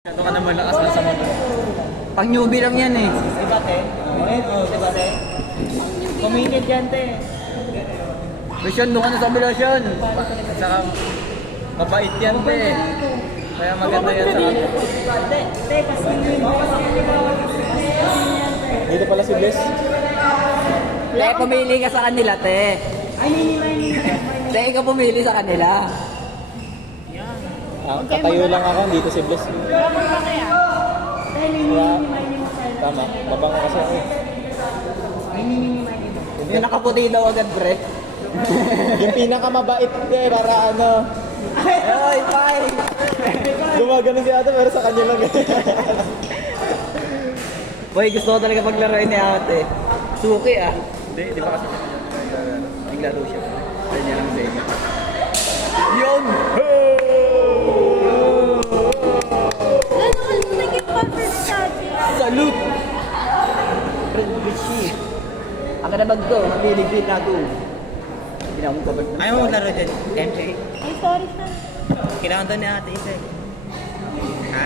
Ito ka na malakas na sa motor. Pang newbie lang yan eh. Diba, te? Oo, diba, te? Kuminit yan, te. Mission, doon ka na sa mission. Saka, mabait yan, te. Kaya maganda yan sa akin. Te, kasi dito pala si Bless. Te, pumili ka sa kanila, te. Te, ikaw pumili sa kanila. Katayo lang ako, dito si Bless. Kaya, tama, babang kasi ako. Yung nakaputi daw agad, pre. Yung pinakamabait, te, para ano. Ay, bye! Gumagano si ate, pero sa kanya lang. Boy, gusto ko talaga paglaruin ni ate. Suki ah. Hindi, di ba kasi naglaro siya. Kaya niya lang sa inyo. Yun! Salute! Friend Richie. Ang kanabag ko, mamiligpit na ako. Hindi na akong kabag na. Ayaw mo maglaro dyan, MJ? Ay, sorry sir. Kailangan doon ni ate isa eh. Ha?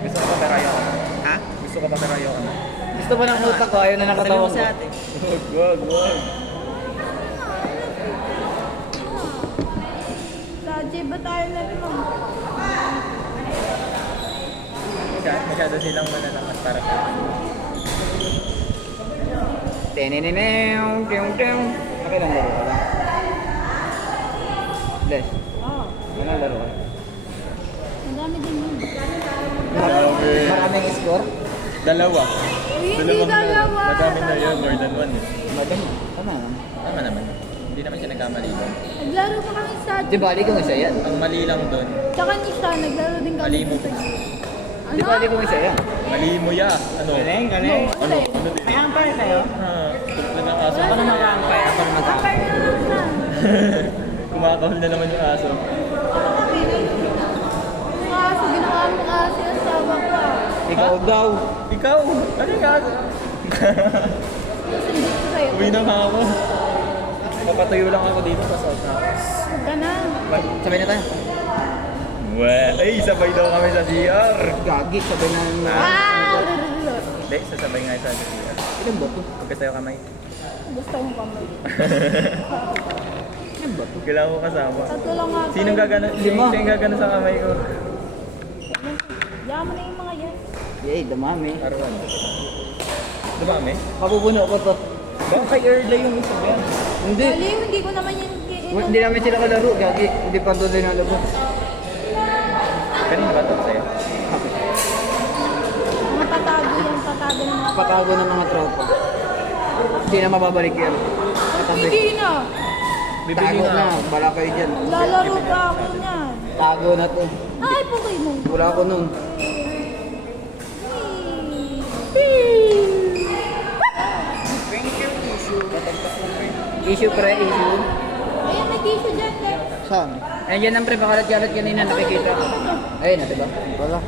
Gusto ko pa pero ayaw ka. Ha? Gusto ko pa pero ayaw ka. Gusto mo ng utak ko, ayaw na nakatawa Sabi mo ko. si ate. Wag. Sadye, ba tayo na rin mag... Masyado silang manalakas para sa akin. Tenenenew, teong teong. Okay lang laro ka lang. Bless, Oh, ano laro ka? ang dami din yun. Maraming score? Dalawa. Uy, hindi dalawa. Madami na yun, more than one eh. Madami. Tama naman. Tama naman. Hindi naman siya nagkamali doon. Naglaro pa kami sa Di bali kung isa yan. Ang mali lang doon, Tsaka ni siya, naglaro din kami. mali mo. Di bali kung isa yan. Mali mo ya. Ano? Galing. Ano? Ano din? May umpire kayo? Nag-aso. Wala Ano na. Umpire ako naman sa Kapag na lang siya. Kumakahol na naman yung aso. Yung aso, ginawa mo aso yung asawa ko ah. Ikaw daw. Ikaw? Ano yung aso? Sundit ko sa'yo. Uwi na nga ako. Papatayo lang ako dito sa south na. Huwag ka na. Sabay na tayo. Ay, sabay daw kami sa CR. Gagi, sabay na yung... Ah! Hindi, sasabay nga sa CR. Ilan ba ito? Pagkasayo kamay. Gusto mo kamay. Ilan ba ito? Kailangan ko kasama. Tatlo lang nga. Sinong gagana? Lima. Sinong gagana sa kamay ko? Yaman na yung mga yan. Yay, damami. Arwan. Dumami? Kapupuno ko to. Baka kay Erla yung isa ba yan? Hindi. Aliw, hindi ko naman yung... Hindi namin sila kalaro. Gagi, hindi pa doon din nalabas. Kanina ba ito sa'yo? Mga patago yung patago ng mga... Patago ng mga tropa. Hindi na mababalik yan. Katabi. Hindi na. Bibili Tago nga na. ako. Bala kayo dyan. Lalaro pa ako niyan. Tago na to. Ay, Pokemon. Wala ko nun. Issue pre, issue. Ayan, may tissue dyan, eh. Saan? Ayan ang pre, pakalat-kalat kanina nakikita. Ayun na, diba? Wala.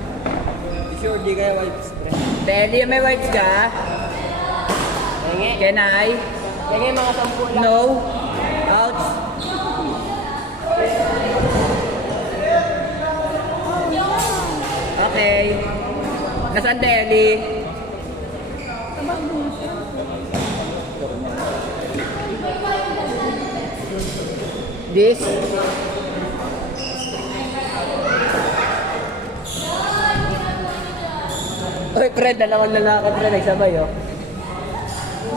Sure, di kaya wipes pre. Daddy, may wipes ka? Can I? Kaya mga 10 lang. No. Ouch. Okay. Nasaan Daddy? Sabag mo siya. This? Uy, pre, dalawang lalaki, pre, nagsabay, oh.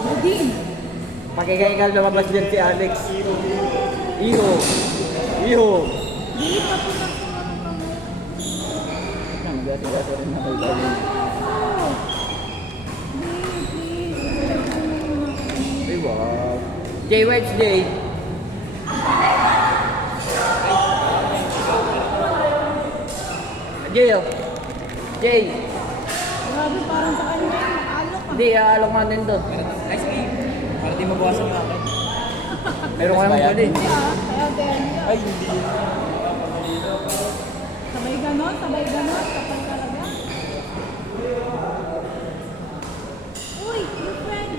Hindi. Pakikaigal lumabas din si Alex. Iho. Iho. Hindi pa po na kung ano kami. Nagasigaso rin na kay Bali. Please. Ay, wow. Jay Wednesday. Jay, oh. Jay. Grabe, parang sa kanya. Alok ka. Hindi, aalok nga din to. Ice cream. Para di mabawasan na akin. Meron ka naman pwede. Kaya din. Ay, hindi. Sabay ganon, kapal talaga. Uy, your friend.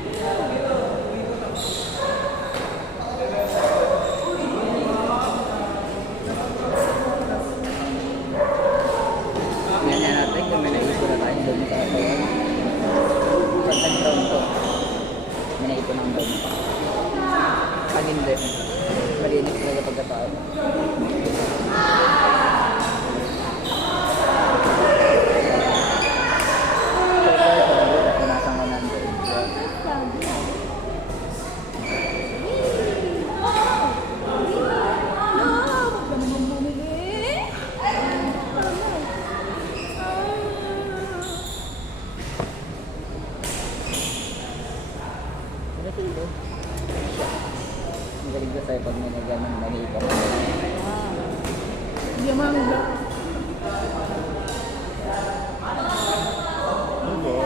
Ganyan natin. mo sa katawan. Pag nag-down to, may naipon ang down. Pag hindi, malinis talaga pagkatao. Magaling ka sa'yo pag may nagano, nag-iipon. Hindi mangga. Hello.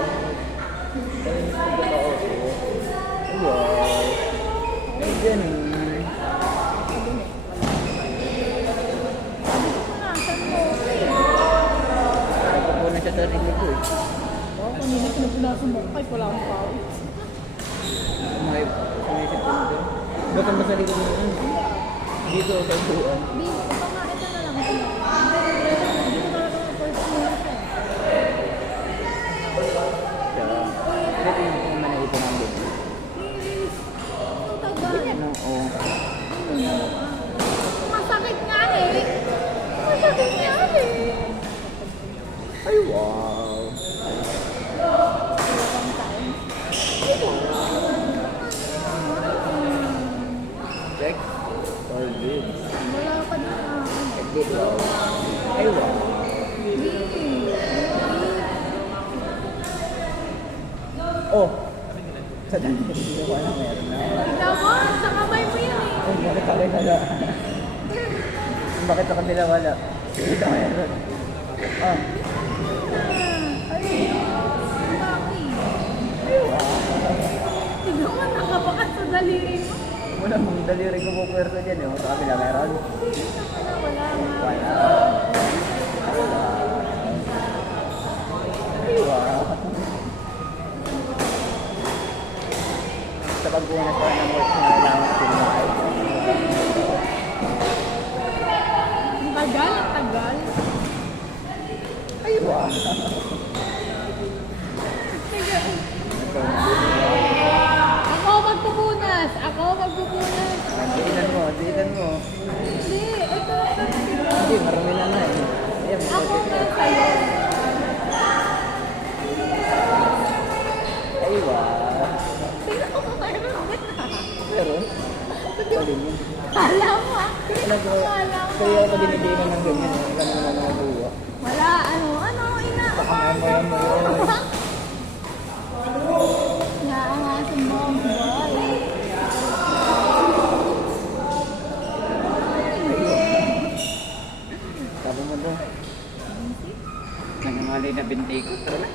Malinis pagkatao ko. Wow. Ay, ganun. Punasan mo. Nagpupunan siya sa sarili ko eh. Oh, kanina pinupunasan mo. Ay, wala akong pawis. May sumisip ko nito. Baka masali ko naman. Dito sa buwan. Di, ito nga, ito na lang. Ito na. Hindi ko talaga first muna siya. Kaya, ito yung mga naipon ang din. Please. Ang tagal. Ano, oo. Masakit nga eh. Masakit nga eh. Ay, wow. Check. All good. Wala pa na. Check this wow. Ay, wow. Oh. Sa dami ko ginawa na meron na. Tignan mo, sa kamay mo yan eh. Ay, bakit ako wala? Bakit sa kanila wala? Dito meron. Ah. Ay, laki. Ay, wow. Tignan mo, nakabakat sa daliri mo. Wala mong daliri ko po pwersa dyan eh. Sa kabila meron. Wala nga. Wala. Ay, wow. Sa pagpunas ko ng work na kailangan ko sinumakay. Ang tagal, ang tagal. Ay, wow. Ako magpupunas. Ako magpupunas. Diinan mo, diinan mo. Hindi, ito. Hindi, marami na na eh. Ayan, Ako magpapit nga na. sa'yo. Ay, wow. Tingnan ko mayroon din ah. Meron? Galing yun. Kala mo ah. Talaga, Kala mo. kaya ako dinidinan ng ganyan. Ganun naman mga buwa. Wala, ano, ina. Pakamaya mo yun. Naangasin mo ang boy. Sabi mo doon. Nangangalay na binti ko. Tara na.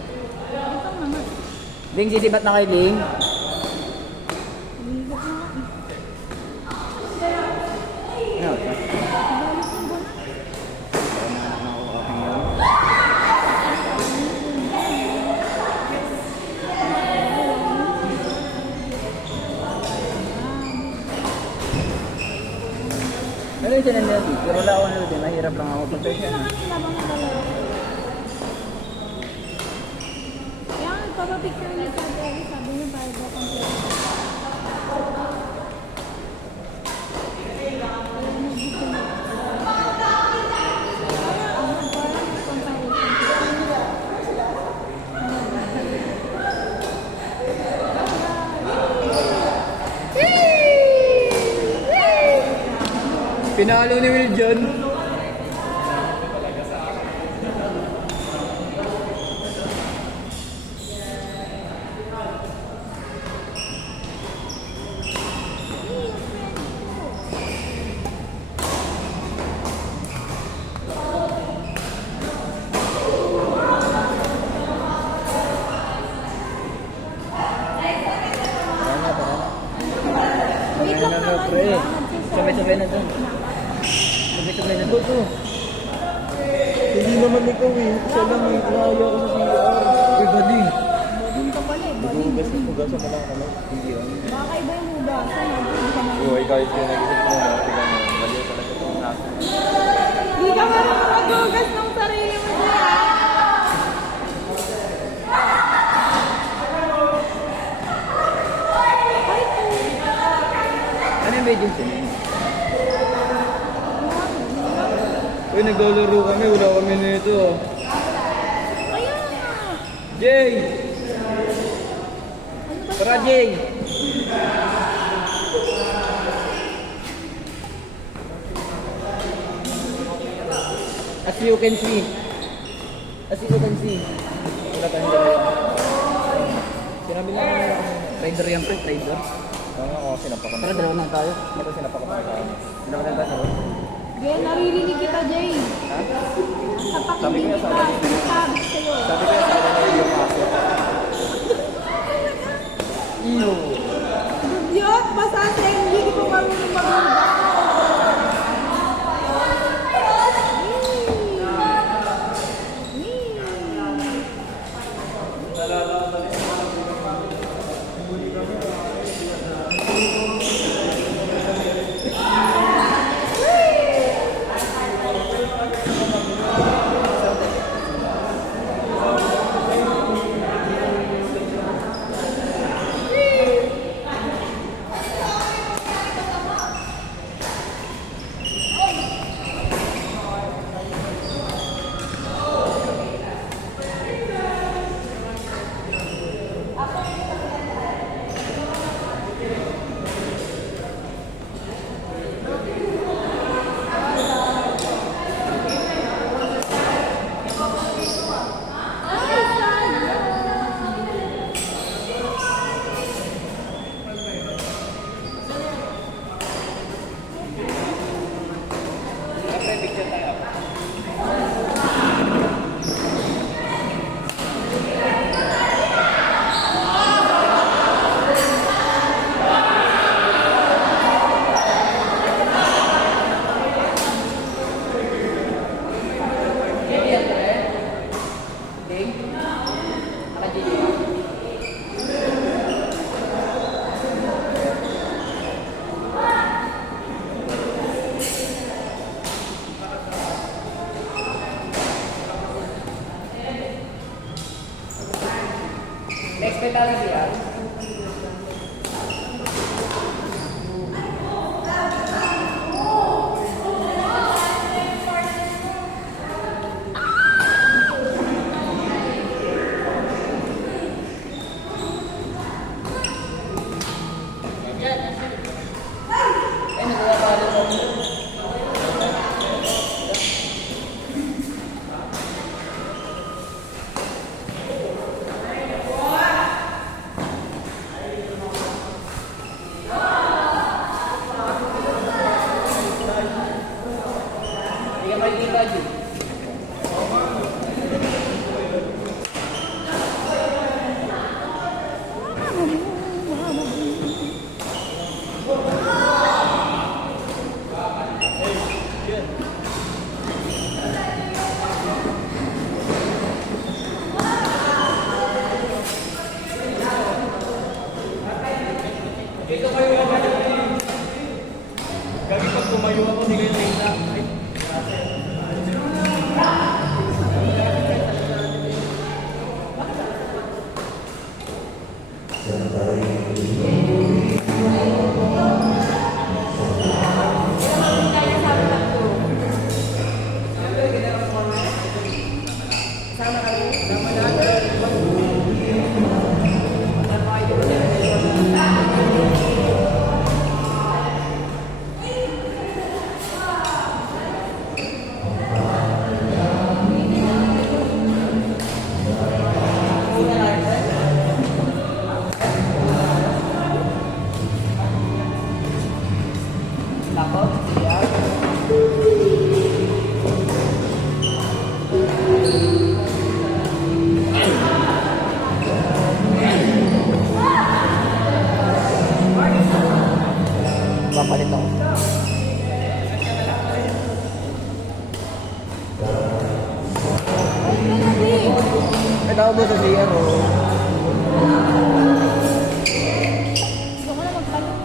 Ito naman. Ling, sisibat na kay Ling. Ligot na nga eh. Ano ba? Galit yung buwan. Ano na nakuha ko yun? Ano yung siya nandito? Pero wala ako nandito. Mahirap lang ako pag-search yan. Sa kanila bang dalawa? Kaya nga nagpapapicture niya sa Terry, sabi niya para daw kang Pinalo ni Will John. Wait lang naman. Pre. Sabay-sabay na doon. Sabay-sabay na doon. Hindi naman ikaw eh. Siya lang eh. Naayaw ko sa CR. Uy, bali. Boding ka pala eh. Boding. Hugasan ka lang naman. Hindi yan. Baka iba yung hugasan. Hindi ka naman. Uy, guys, yung nag-isip mo na. Tignan mo. Bali talaga itong nasa. Hindi ka marunong maghugas ng sarili mo siya. din sila. Uy, naglalaro kami. Wala kami nito. Kaya nga. Jay! Tara, Jay! As you can see. As you can see. Wala tayong dalawa. Sinabi lang namin ako. Rider yan, pre. Rider. Oo nga, oo, sinapak ko na. Tara, dalawa na tayo. Ito sinapak ko na tayo. Sinapak na tayo. Jay, naririnig kita, Jay. Ha? Sa Sabi ko pakinig nga kita. sa akin. Sinasabi ko sa'yo. Sabi ko yung sabi na yung aso. Iyo! Dudyot, basta sa hindi ko marunong maganda. Next penalty yan. Gagi pag tumayo ako, hindi kayo na. Papalit ako. May tao ba sa CR o? Gusto ko na magpalit.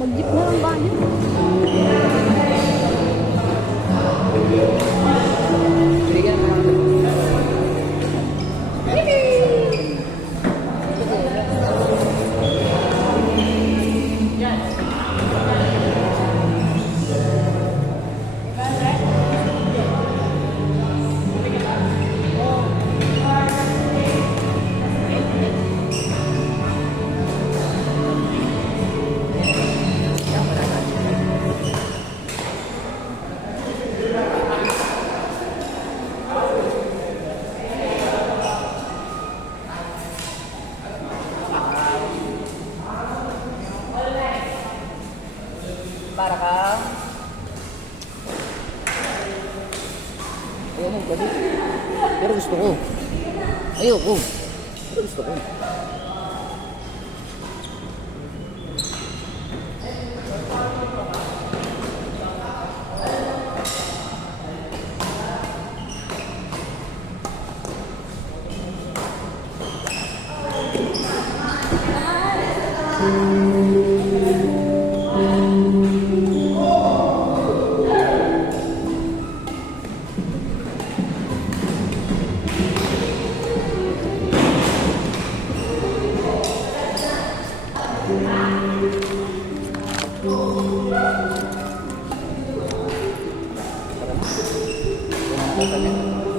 Mag-jeep na lang ba yun? Bigyan mo lang. Pero gusto ko. Ayoko. Pero gusto ko. Tara na. Pumunta kami.